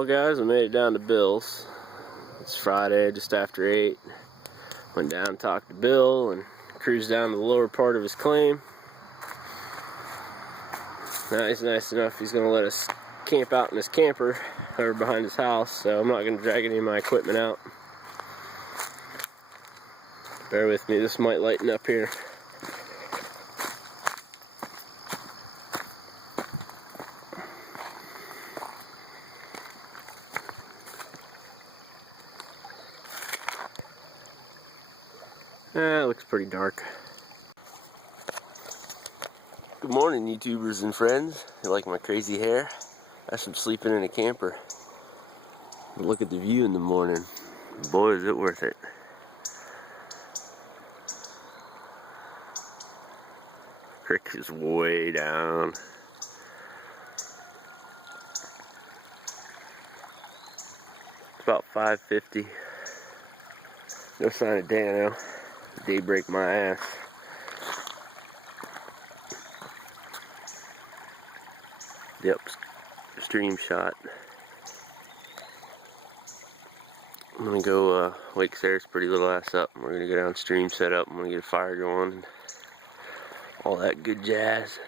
Well guys, I made it down to Bill's. It's Friday, just after 8. Went down and talked to Bill and cruised down to the lower part of his claim. Now he's nice enough, he's going to let us camp out in his camper over behind his house, so I'm not going to drag any of my equipment out. Bear with me, this might lighten up here. It looks pretty dark. Good morning, YouTubers and friends. You like my crazy hair? That's from sleeping in a camper. But look at the view in the morning. Boy, is it worth it. Creek is way down. It's about 5:50. No sign of day now. Daybreak my ass. Yep, stream shot. I'm gonna go wake Sarah's pretty little ass up. We're gonna go downstream, set up. I'm gonna get a fire going, and all that good jazz.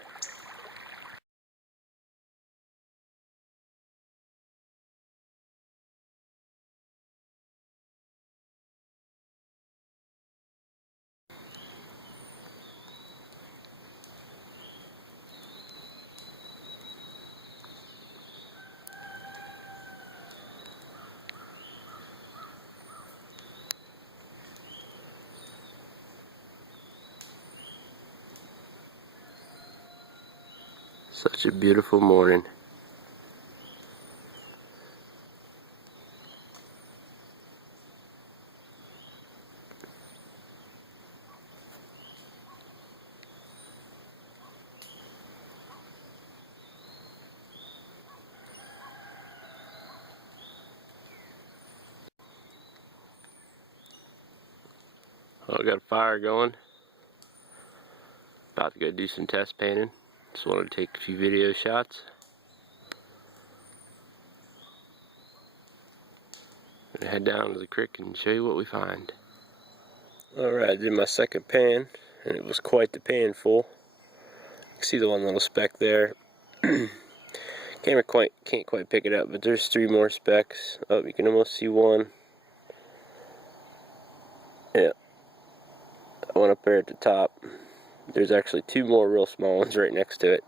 Such a beautiful morning. Well, I got a fire going. About to go do some test painting. Just wanted to take a few video shots. Gonna head down to the creek and show you what we find. Alright, I did my second pan, and it was quite the pan full. You can see the one little speck there. Camera can't quite pick it up, but there's 3 more specks. Oh, you can almost see one. Yeah, one up there at the top. There's actually 2 more real small ones right next to it.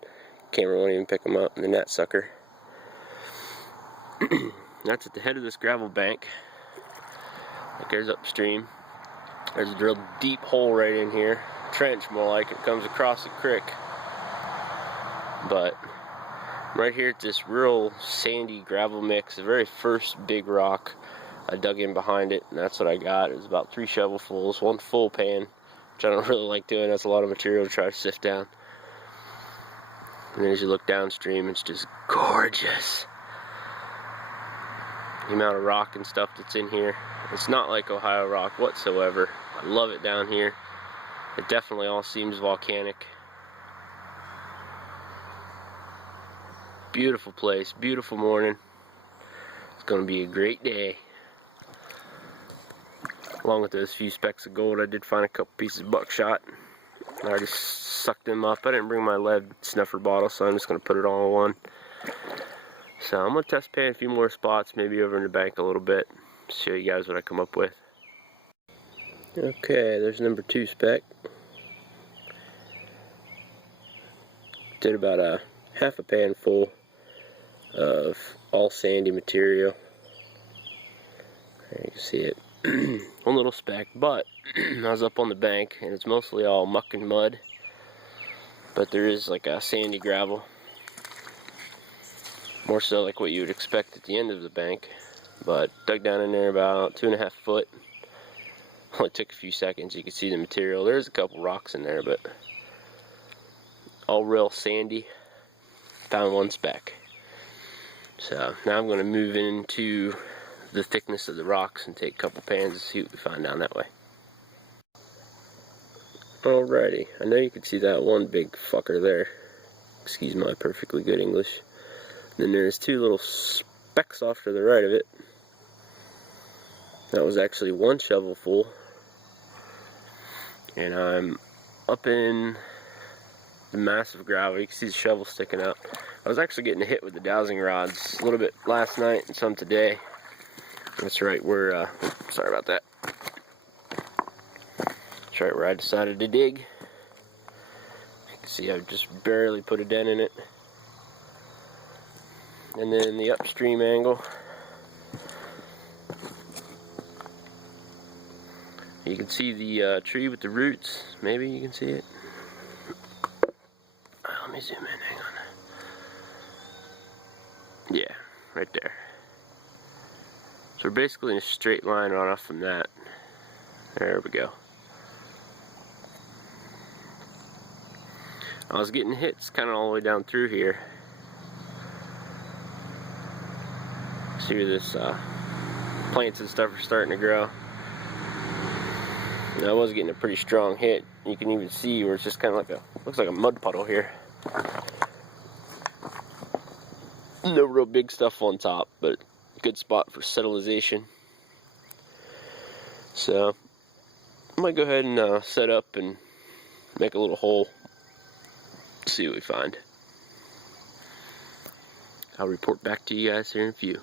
Camera won't even pick them up, and then that sucker. That's at the head of this gravel bank. Like there's upstream. There's a drilled deep hole right in here. Trench, more like it, comes across the creek. But right here at this real sandy gravel mix, the very first big rock, I dug in behind it, and that's what I got. It was about 3 shovelfuls, 1 full pan, which I don't really like doing. That's a lot of material to try to sift down. And then as you look downstream, it's just gorgeous. The amount of rock and stuff that's in here. It's not like Ohio rock whatsoever. I love it down here. It definitely all seems volcanic. Beautiful place, beautiful morning. It's gonna be a great day. Along with those few specks of gold, I did find a couple pieces of buckshot. I already sucked them up. I didn't bring my lead snuffer bottle, so I'm just gonna put it all in one. So I'm gonna test pan a few more spots, maybe over in the bank a little bit. Show you guys what I come up with. Okay, there's number 2 speck. Did about a half a pan full of all sandy material. There you can see it. One little speck, but I was up on the bank and it's mostly all muck and mud. But there is like a sandy gravel. More so like what you would expect at the end of the bank. But dug down in there about 2.5 foot. Only took a few seconds. You can see the material. There's a couple rocks in there, but all real sandy. Found 1 speck. So now I'm going to move into the thickness of the rocks and take a couple pans and see what we find down that way. Alrighty, I know you can see that one big fucker there. Excuse my perfectly good English. Then there's 2 little specks off to the right of it. That was actually 1 shovel full. And I'm up in the massive gravel. You can see the shovel sticking up. I was actually getting hit with the dowsing rods a little bit last night and some today. That's right where, sorry about that. That's right where I decided to dig. You can see I've just barely put a dent in it. And then the upstream angle, you can see the tree with the roots. Maybe you can see it. Let me zoom in, hang on. Yeah, right there. So we're basically in a straight line right off from that. There we go. I was getting hits kind of all the way down through here. See where this plants and stuff are starting to grow. And I was getting a pretty strong hit. You can even see where it's just kind of like looks like a mud puddle here. No real big stuff on top, but good spot for settlization. So I might go ahead and set up and make a little hole. See what we find. I'll report back to you guys here in a few.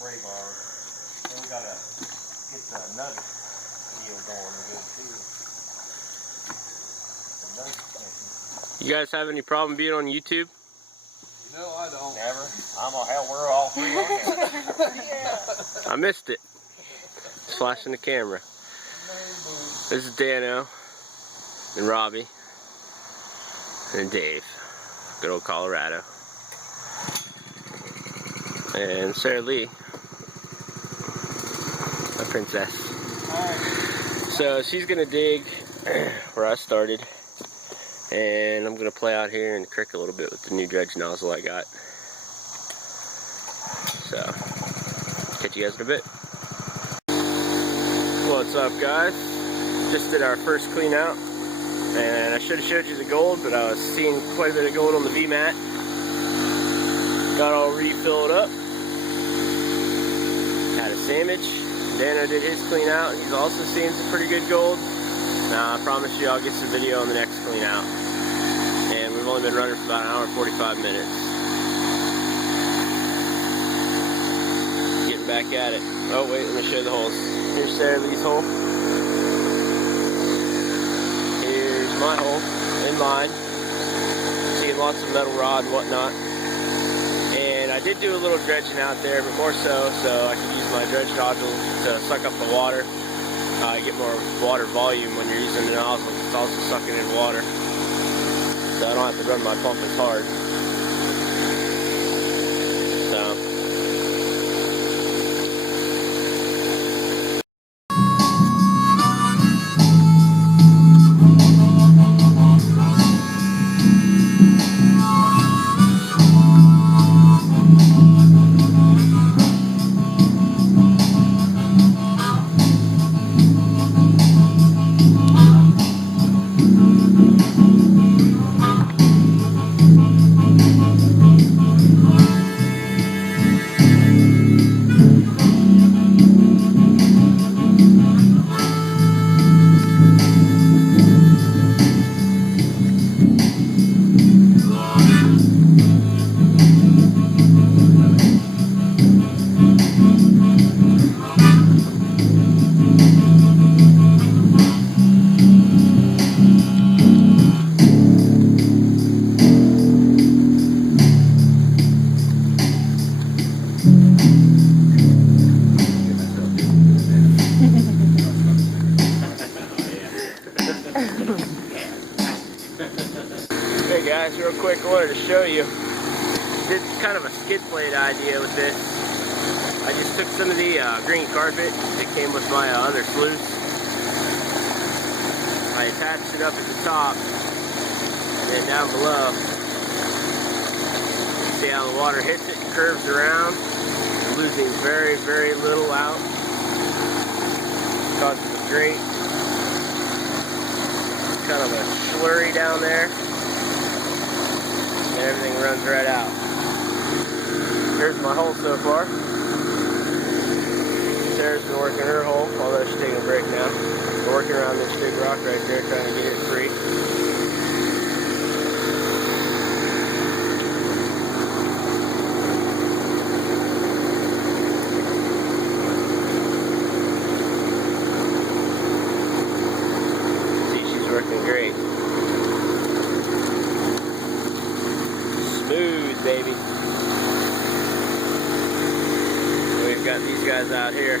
Then we gotta get the nugget deal going again too. You guys have any problem being on YouTube? No, I don't. Never. We're all three on here. I missed it. Flashing the camera. This is Dano and Robbie and Dave. Good old Colorado. And Sarah Lee, my princess. So she's gonna dig where I started, and I'm gonna play out here in the creek a little bit with the new dredge nozzle I got. So, catch you guys in a bit. What's up, guys? Just did our first clean out, and I should have showed you the gold, but I was seeing quite a bit of gold on the V-mat. Got all refilled up. Had a sandwich. Dano did his clean out. He's also seeing some pretty good gold. Now, I promise you I'll get some video on the next clean out. And we've only been running for about an hour and 45 minutes. Getting back at it. Oh wait, let me show you the holes. Here's Sarah Lee's hole. Here's my hole and mine. Seeing lots of metal rod and whatnot. And I did do a little dredging out there, but more so I could use my dredge nozzle to suck up the water. You get more water volume when you're using the nozzle. It's also sucking in water. So I don't have to run my pump as hard. So. Hey guys, real quick, I wanted to show you. Did kind of a skid plate idea with this. I just took some of the green carpet that came with my other sluice. I attached it up at the top, and then down below. See how the water hits it and curves around, and losing very, very little out. Causes a great kind of a slurry down there, and everything runs right out. Here's my hole so far. Sarah's been working her hole, although she's taking a break now. We're working around this big rock right there, trying to get it free. See, she's working great. Smooth, baby. We've got these guys out here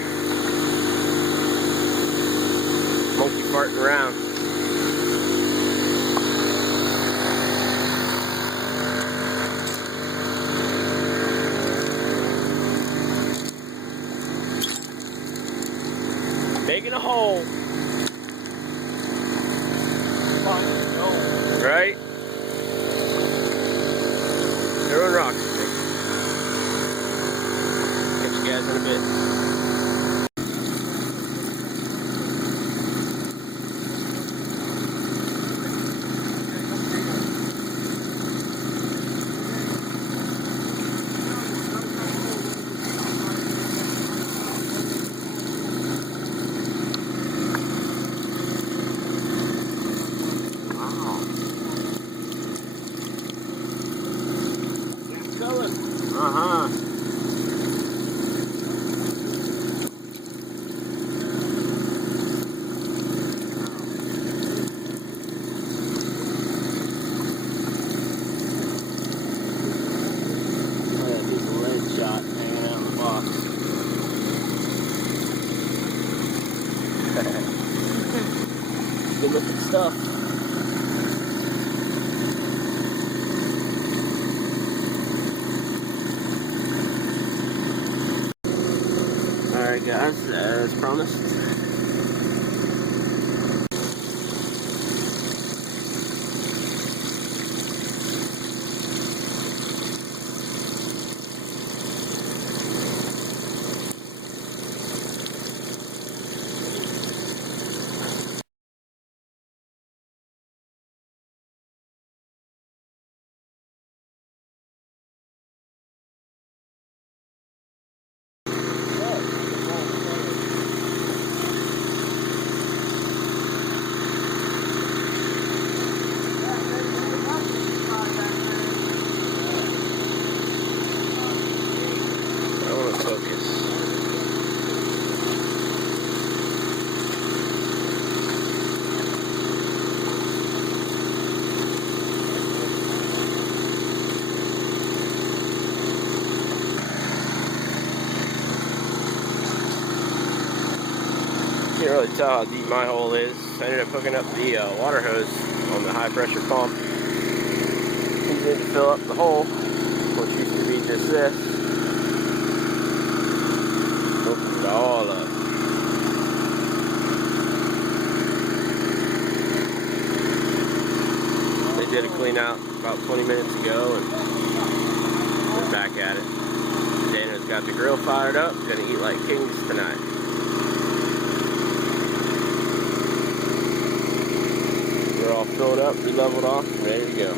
monkey farting around. Making a hole. Right? Throwing rocks. Catch you guys in a bit. Uh-huh. There's a leg shot hanging out in the box. Good looking stuff. Alright guys, as promised. Can't really tell how deep my hole is. I ended up hooking up the water hose on the high pressure pump. Using it to fill up the hole, which used to be just this. Opened it all up. They did a clean out about 20 minutes ago and we're back at it. Dana's got the grill fired up, gonna eat like kings tonight. We're all filled up, re-leveled off, ready to go.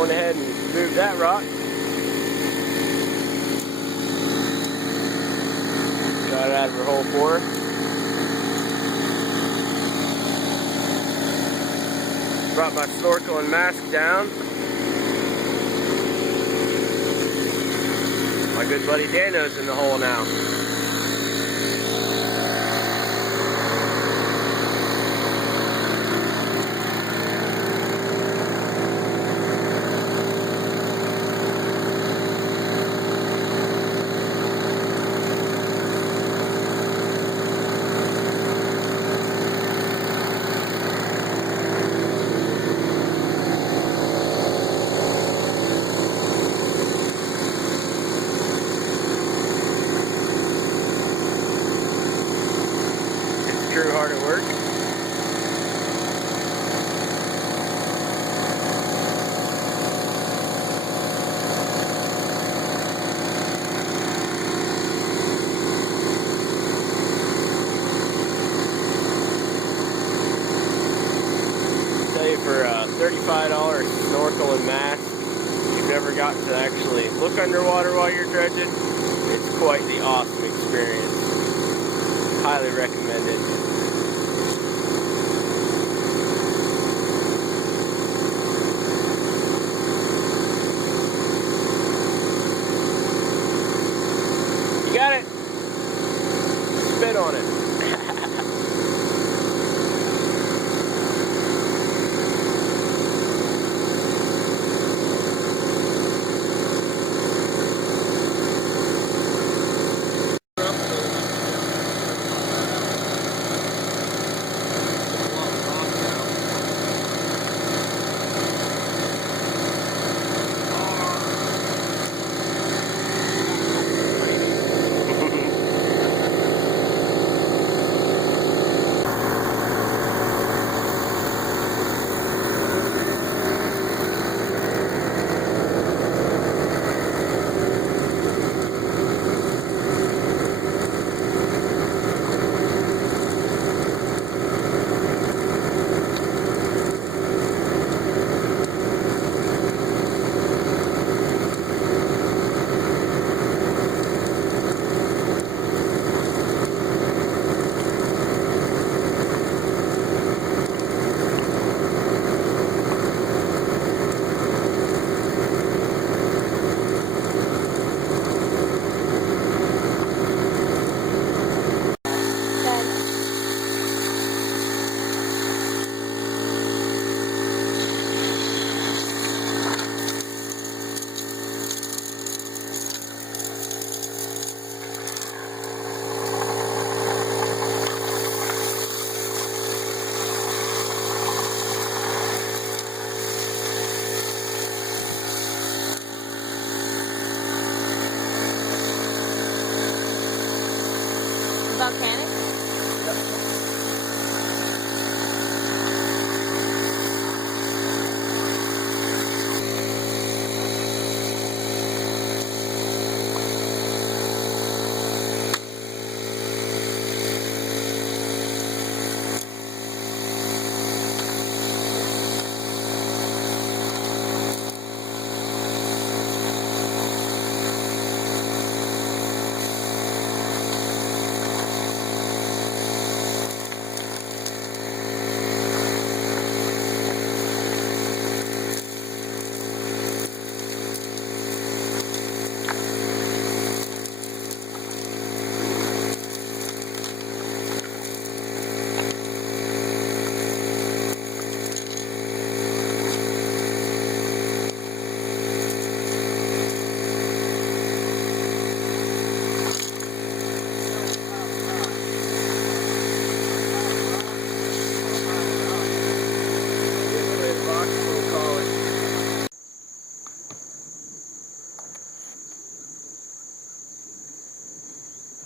went ahead and moved that rock. Got it out of her hole for her. Brought my snorkel and mask down. My good buddy Dano's in the hole now. Crew hard at work. Tell you, for a $35 snorkel and mask, you've never got to actually look underwater while you're dredging. It's quite the awesome experience. Highly recommended. You got it. Spit on it. Volcanic?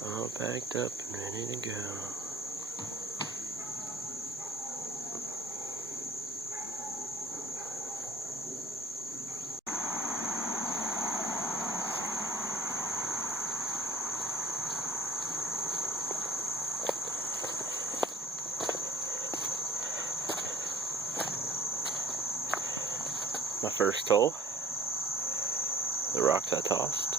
All packed up and ready to go. My first hole. the rocks I tossed.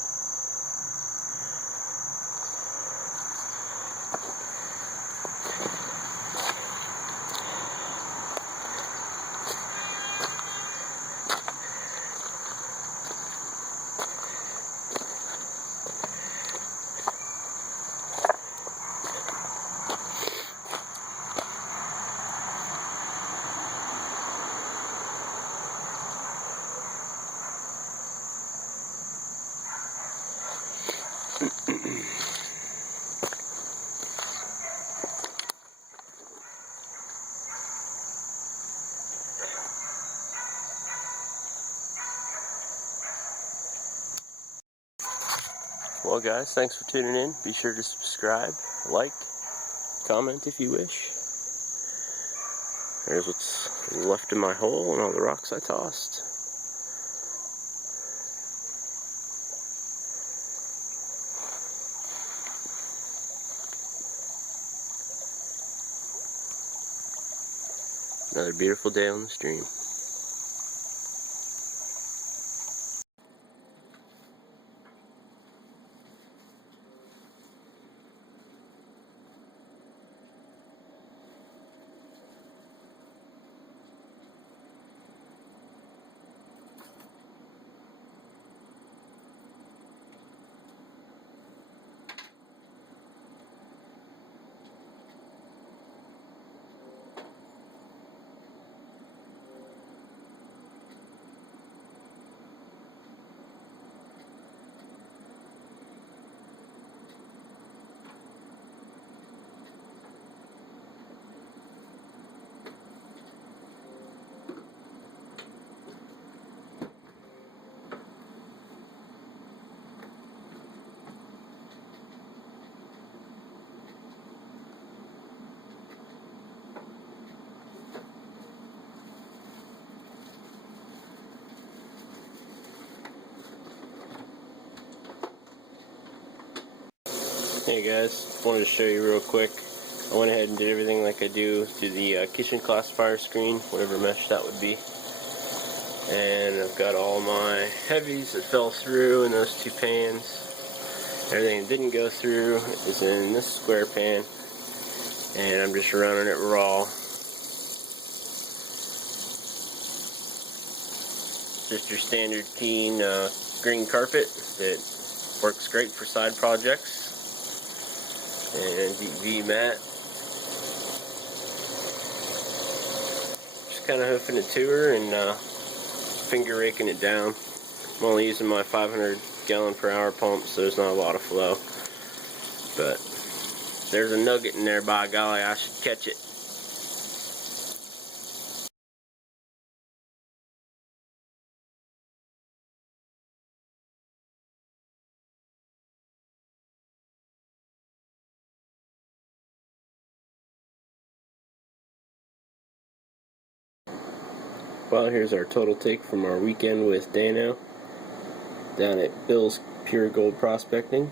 Well guys, thanks for tuning in. Be sure to subscribe, like, comment if you wish. There's what's left in my hole and all the rocks I tossed. Another beautiful day on the stream. Hey guys, wanted to show you real quick. I went ahead and did everything like I do to the kitchen classifier screen, whatever mesh that would be. And I've got all my heavies that fell through in those two pans. Everything that didn't go through is in this square pan, and I'm just running it raw. Just your standard Keen green carpet that works great for side projects. And V mat. Just kind of hoofing it to her and finger raking it down. I'm only using my 500 gallon per hour pump, so there's not a lot of flow. But there's a nugget in there, by golly, I should catch it. Well, here's our total take from our weekend with Dano down at Bill's Pure Gold Prospecting.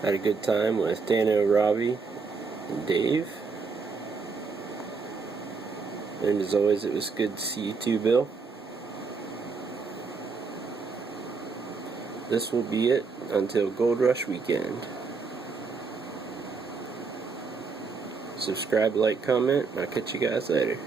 Had a good time with Dano, Robbie, and Dave. And as always, it was good to see you too, Bill. This will be it until Gold Rush weekend. Subscribe, like, comment, and I'll catch you guys later.